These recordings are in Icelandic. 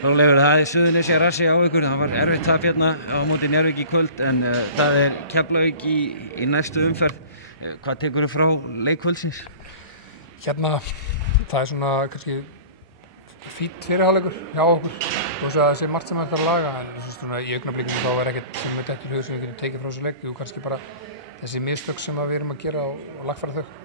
Þorleifur, það Suðurnesja rassi á ykkur, það var erfitt tap hérna á móti Njarðvík í kvöld en það Keflavík í næstu umferð. Hvað tekurðu frá leik kvöldsins? Hérna, það svona kannski fínn fyrirháleikur hjá okkur. Þó að það sé margt sem að laga, en í augnablikinu þá ekkert sem við dettur í hug sem við getum tekið frá þessu leik. Jú, kannski bara þessi mistök sem við erum að gera og lagfæra þau.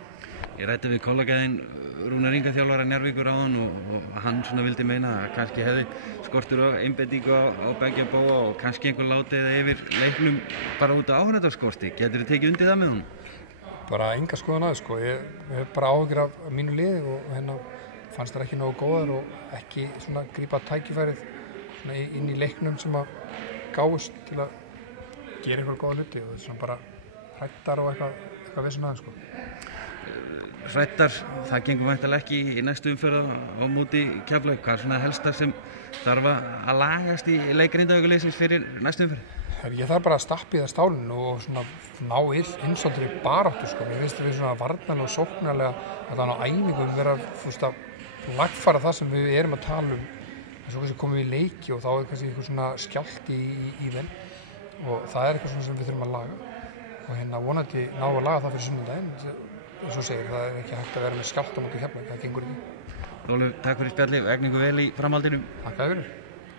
Ég ræddi við kollegaðinn Rúnar Inga þjálfara Njarðvíkur áðan og hann vildi meina að kannski hefði skortur og einbeitingu á beggja bóga og kannski einhver látið yfir leiknum bara út af áhorfendaskorti. Geturðu tekið undir það með honum? Bara enga skoðun á því, sko. Ég hef bara áhyggjur af mínu liði og fannst þær ekki nógu góðar og ekki grípa tækifærið inn í leiknum sem að gáfust til að gera einhver góða hluti og það bara hrættar og eitthvað vesen aðeins, sko. Hrættar, það gengur væntanlega ekki í næstu umferð á móti Keflavík. Hvað er helsta sem þarf að lagast í leik Grindavíkurliðsins fyrir næstu umferð? Ég þarf bara að stappa í það stálinu og ná innsóttir í baráttu, sko. Mér finnst við varnarlega og sóknarlega að á æfingum vera að lagfæra það sem við erum að tala um. En svo kannski komum við í leiki og þá kannski eitthvað skjálfti í þeim og það eitthvað sem við þurfum að laga og vonandi ná að laga það fyrir sunnudaginn. Eins og segir, það ekki hægt að vera með skjálft á móti Keflavík, það gengur ekki. Þorleifur, takk fyrir spjallið og egningu vel í framhaldinu. Takk fyrir.